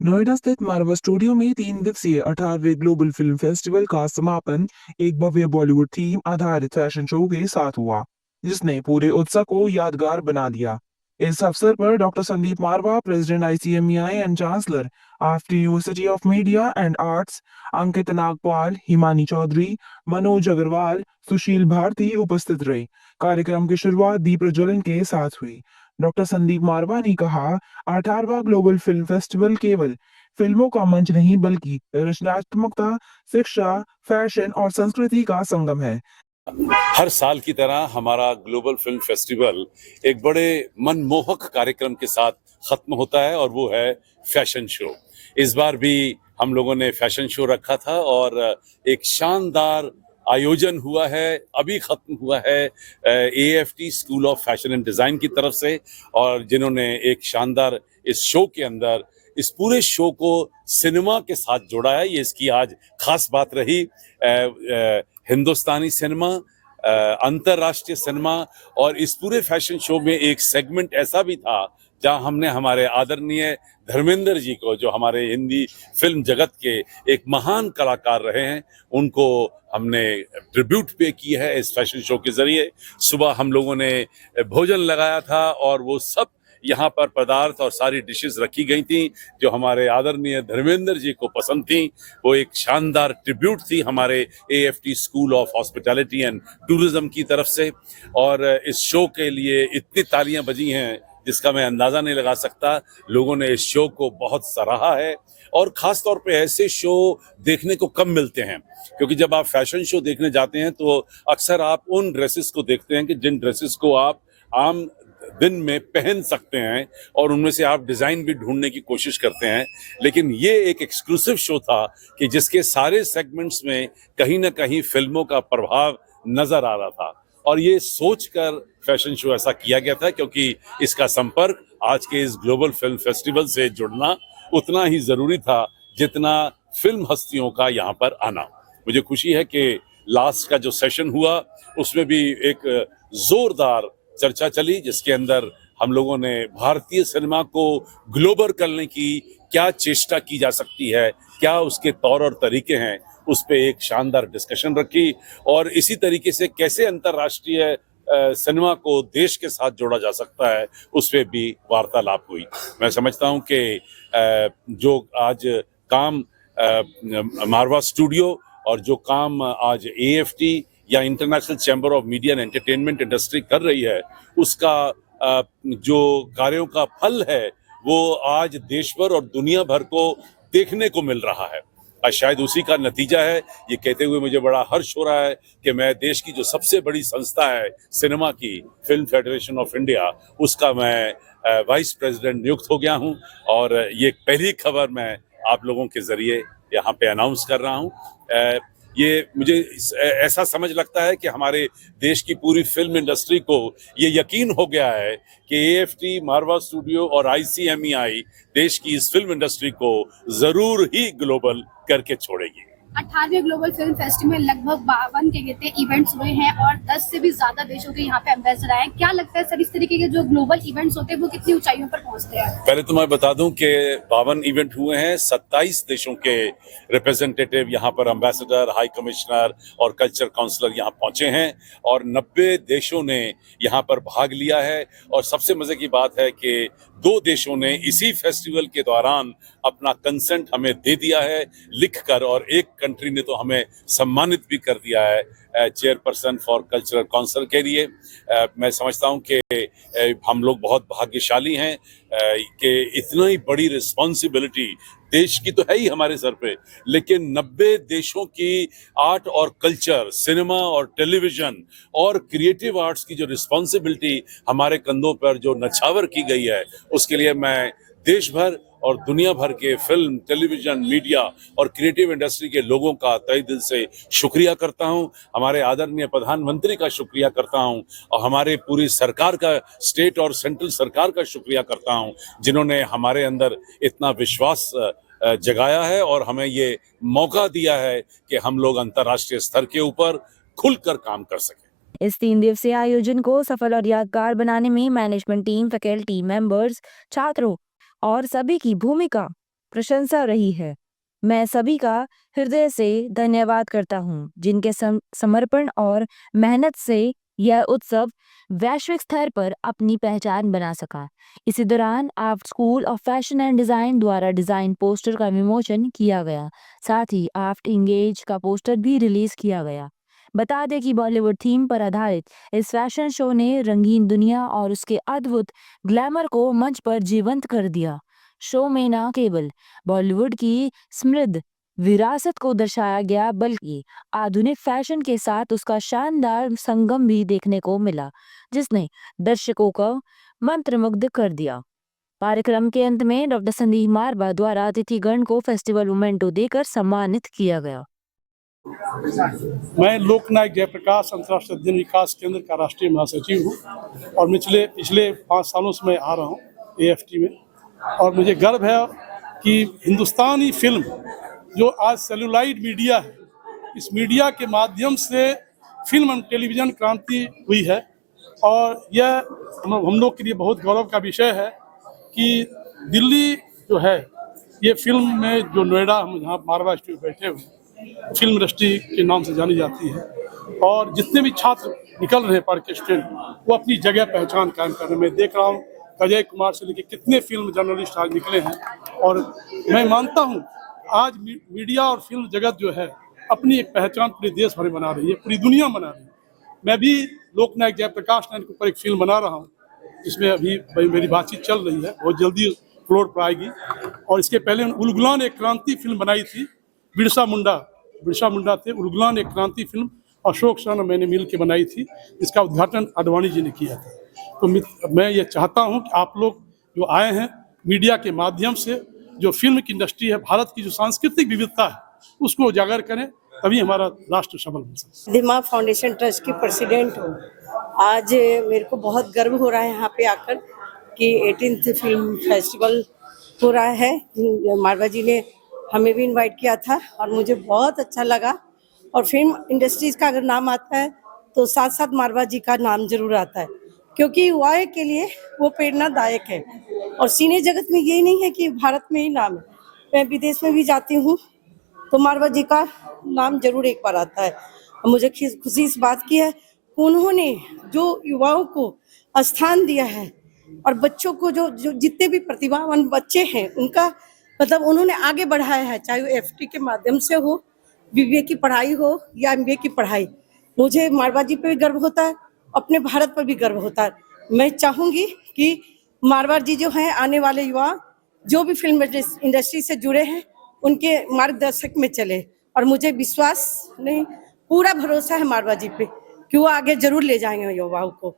नोएडा स्थित मारवा स्टूडियो में 3 दिवसीय 18वें ग्लोबल फिल्म फेस्टिवल का समापन एक भव्य बॉलीवुड थीम आधारित फैशन शो के साथ हुआ, जिसने पूरे उत्सव को यादगार बना दिया। इस अवसर पर doctor Sandeep Marwah, president ICMEI and chancellor AAFT university of media and arts, Ankit Nagpal, Himani Chaudhary, Manoj Agarwal, Sushil Bharti उपस्थित रहे। कार्यक्रम की शुरुआत दीप प्रज्वलन के साथ हुई। डॉक्टर संदीप मारवा ने कहा, 18वां ग्लोबल फिल्म फेस्टिवल केवल फिल्मों का मंच नहीं बल्कि रचनात्मकता, शिक्षा, फैशन और संस्कृति का संगम है। हर साल की तरह हमारा ग्लोबल फिल्म फेस्टिवल एक बड़े मनमोहक कार्यक्रम के साथ खत्म होता है और वो है फैशन शो। इस बार भी हम लोगों ने फैशन शो रखा था और एक शानदार आयोजन हुआ है, अभी खत्म हुआ है AFT school of fashion and design की तरफ से, और जिन्होंने एक शानदार इस शो के अंदर इस पूरे शो को सिनेमा के साथ जोड़ा है। ये इसकी आज खास बात रही। हिंदुस्तानी सिनेमा, अंतर्राष्ट्रीय सिनेमा, और इस पूरे फैशन शो में एक सेगमेंट ऐसा भी था जहां हमने हमारे आदरणीय धर्मेंद्र जी को, जो हमारे हिंदी फिल्म जगत के एक महान कलाकार रहे हैं, उनको हमने ट्रिब्यूट पे की है इस फैशन शो के जरिए। सुबह हम लोगों ने भोजन लगाया था और वो सब यहाँ पर पदार्थ और सारी डिशेस रखी गई थी जो हमारे आदरणीय धर्मेंद्र जी को पसंद थी। वो एक शानदार ट्रिब्यूट थी हमारे AFT school of hospitality and tourism की तरफ से। और इस शो के लिए इतनी तालियां बजी हैं जिसका मैं अंदाजा नहीं लगा सकता। लोगों ने इस शो को बहुत सराहा है और खास तौर पे ऐसे शो देखने को कम मिलते हैं, क्योंकि जब आप फैशन शो देखने जाते हैं तो अक्सर आप उन ड्रेसेस को देखते हैं कि जिन ड्रेसेस को आप आम दिन में पहन सकते हैं और उनमें से आप डिजाइन भी ढूंढने की कोशिश करते हैं। लेकिन ये एक एक्सक्लूसिव शो था कि जिसके सारे सेगमेंट्स में कहीं ना कहीं फिल्मों का प्रभाव नजर आ रहा था, और ये सोचकर फैशन शो ऐसा किया गया था क्योंकि इसका संपर्क आज के इस ग्लोबल फिल्म फेस्टिवल से जुड़ना उतना ही जरूरी था जितना फिल्म हस्तियों का यहाँ पर आना। मुझे खुशी है कि लास्ट का जो सेशन हुआ उसमें भी एक जोरदार चर्चा चली, जिसके अंदर हम लोगों ने भारतीय सिनेमा को ग्लोबल करने की क्या चेष्टा की जा सकती है, क्या उसके तौर और तरीके हैं, उस पे एक शानदार डिस्कशन रखी। और इसी तरीके से कैसे अंतर्राष्ट्रीय सिनेमा को देश के साथ जोड़ा जा सकता है, उस पे भी वार्तालाप हुई। मैं समझता हूँ कि जो आज काम मारवा स्टूडियो और जो काम आज एएफटी या international chamber of media and entertainment industry कर रही है, उसका जो कार्यों का फल है वो आज देश भर और दुनिया भर को देखने को मिल रहा है। शायद उसी का नतीजा है। ये कहते हुए मुझे बड़ा हर्ष हो रहा है कि मैं देश की जो सबसे बड़ी संस्था है सिनेमा की, फिल्म फेडरेशन ऑफ इंडिया, उसका मैं वाइस प्रेसिडेंट नियुक्त हो गया हूं। और ये पहली खबर मैं आप लोगों के जरिए यहाँ पे अनाउंस कर रहा हूँ। ये मुझे ऐसा समझ लगता है कि हमारे देश की पूरी फिल्म इंडस्ट्री को ये यकीन हो गया है कि एएफटी, मारवा स्टूडियो और आईसीएमईआई देश की इस फिल्म इंडस्ट्री को जरूर ही ग्लोबल करके छोड़ेगी। 18वें ग्लोबल फिल्म फेस्टिवल में लगभग 52 के कहते इवेंट्स हुए हैं और 10 से भी ज्यादा देशों के यहाँ पे एम्बेसडर आए हैं। क्या लगता है सर, इस तरीके के जो ग्लोबल इवेंट्स होते हैं वो कितनी ऊंचाइयों पर पहुंचते हैं? पहले तो मैं बता दूं कि 52 इवेंट हुए हैं, 27 देशों के रिप्रेजेंटेटिव यहाँ पर, एम्बेसडर, हाई कमिश्नर और कल्चर काउंसलर यहाँ पहुंचे हैं और 90 देशों ने यहाँ पर भाग लिया है। और सबसे मजे की बात है कि 2 देशों ने इसी फेस्टिवल के दौरान अपना कंसेंट हमें दे दिया है लिखकर, और एक कंट्री ने तो हमें सम्मानित भी कर दिया है चेयरपर्सन फॉर कल्चरल काउंसिल के लिए। मैं समझता हूं कि हम लोग बहुत भाग्यशाली हैं कि इतनी बड़ी रिस्पॉन्सिबिलिटी देश की तो है ही हमारे सर पे, लेकिन 90 देशों की आर्ट और कल्चर, सिनेमा और टेलीविजन और क्रिएटिव आर्ट्स की जो रिस्पॉन्सिबिलिटी हमारे कंधों पर जो नछावर की गई है, उसके लिए मैं देश भर और दुनिया भर के फिल्म, टेलीविजन, मीडिया और क्रिएटिव इंडस्ट्री के लोगों का तहे दिल से शुक्रिया करता हूं। हमारे आदरणीय प्रधानमंत्री का शुक्रिया करता हूं और हमारे पूरी सरकार का, स्टेट और सेंट्रल सरकार का शुक्रिया करता हूं, जिन्होंने हमारे अंदर इतना विश्वास जगाया है और हमें ये मौका दिया है कि हम लोग अंतर्राष्ट्रीय स्तर के ऊपर खुलकर काम कर सकें। इस 3 दिवसीय आयोजन को सफल और यादगार बनाने में मैनेजमेंट टीम, फैकल्टी मेंबर्स, छात्रों और सभी की भूमिका प्रशंसा रही है। मैं सभी का हृदय से धन्यवाद करता हूँ, जिनके समर्पण और मेहनत से यह उत्सव वैश्विक स्तर पर अपनी पहचान बना सका। इसी दौरान art school of fashion and design द्वारा डिज़ाइन पोस्टर का विमोचन किया गया। साथ ही आर्ट इंगेज का पोस्टर भी रिलीज किया गया। बता दें कि बॉलीवुड थीम पर आधारित इस फैशन शो ने रंगीन दुनिया और उसके अद्भुत ग्लैमर को मंच पर जीवंत कर दिया। शो में न केवल बॉलीवुड की समृद्ध विरासत को दर्शाया गया, बल्कि आधुनिक फैशन के साथ उसका शानदार संगम भी देखने को मिला, जिसने दर्शकों को मंत्रमुग्ध कर दिया। कार्यक्रम के अंत में डॉक्टर संदीप मारवा द्वारा अतिथिगण को फेस्टिवल मोमेंटो देकर सम्मानित किया गया। मैं लोकनायक जयप्रकाश अंतर्राष्ट्रीय अध्ययन विकास केंद्र का राष्ट्रीय महासचिव हूँ और पिछले 5 सालों से मैं आ रहा हूँ AFT में, और मुझे गर्व है कि हिंदुस्तानी फिल्म जो आज सेलुलॉइड मीडिया है, इस मीडिया के माध्यम से फिल्म और टेलीविज़न क्रांति हुई है। और यह हम लोग के लिए बहुत गौरव का विषय है कि दिल्ली जो है, ये फिल्म में जो नोएडा, हम यहाँ मारवा स्टूडियो बैठे हुए हैं, फिल्म इंडस्ट्री के नाम से जानी जाती है, और जितने भी छात्र निकल रहे हैं पढ़ के स्टूडेंट, वो अपनी जगह पहचान कायम कर रहे हैं। मैं देख रहा हूँ अजय कुमार से लेकर कितने फिल्म जर्नलिस्ट आज निकले हैं, और मैं मानता हूँ आज मीडिया और फिल्म जगत जो है अपनी एक पहचान पूरे देश भर में बना रही है, पूरी दुनिया में बना रही है। मैं भी लोकनायक जयप्रकाश नारायण के ऊपर एक फिल्म बना रहा हूँ, जिसमें अभी मेरी बातचीत चल रही है, बहुत जल्दी फ्लोर पर आएगी। और इसके पहले उलगुलान एक क्रांति फिल्म बनाई थी, बिरसा मुंडा थे, उलगुलान एक क्रांति फिल्म अशोक सर मैंने मिल के बनाई थी, इसका उद्घाटन आडवाणी जी ने किया था। तो मैं ये चाहता हूँ कि आप लोग जो आए हैं मीडिया के माध्यम से, जो फिल्म की इंडस्ट्री है, भारत की जो सांस्कृतिक विविधता है, उसको उजागर करें, तभी हमारा राष्ट्र सफल बन सकता है। दिमाग फाउंडेशन ट्रस्ट की प्रेसिडेंट हूँ। आज मेरे को बहुत गर्व हो रहा है यहाँ पे आकर कि 18th फिल्म फेस्टिवल हो रहा है। मारवा जी ने हमें भी इनवाइट किया था और मुझे बहुत अच्छा लगा। और फिल्म इंडस्ट्रीज का अगर नाम आता है तो साथ साथ मारवा जी का नाम जरूर आता है, क्योंकि युवाओं के लिए वो प्रेरणादायक है। और सिने जगत में ये नहीं है कि भारत में ही नाम है, मैं विदेश में भी जाती हूँ तो मारवा जी का नाम जरूर एक बार आता है। और मुझे खुशी इस बात की है, उन्होंने जो युवाओं को स्थान दिया है और बच्चों को जो जितने भी प्रतिभावान बच्चे हैं उनका मतलब उन्होंने आगे बढ़ाया है, चाहे वो FT के माध्यम से हो, BBA की पढ़ाई हो या MBA की पढ़ाई। मुझे मारवा जी पे भी गर्व होता है, अपने भारत पर भी गर्व होता है। मैं चाहूँगी कि मारवा जी जो हैं, आने वाले युवा जो भी फिल्म इंडस्ट्री से जुड़े हैं उनके मार्गदर्शक में चले। और मुझे विश्वास नहीं, पूरा भरोसा है मारवा जी पे कि वो आगे जरूर ले जाएंगे युवाओं को।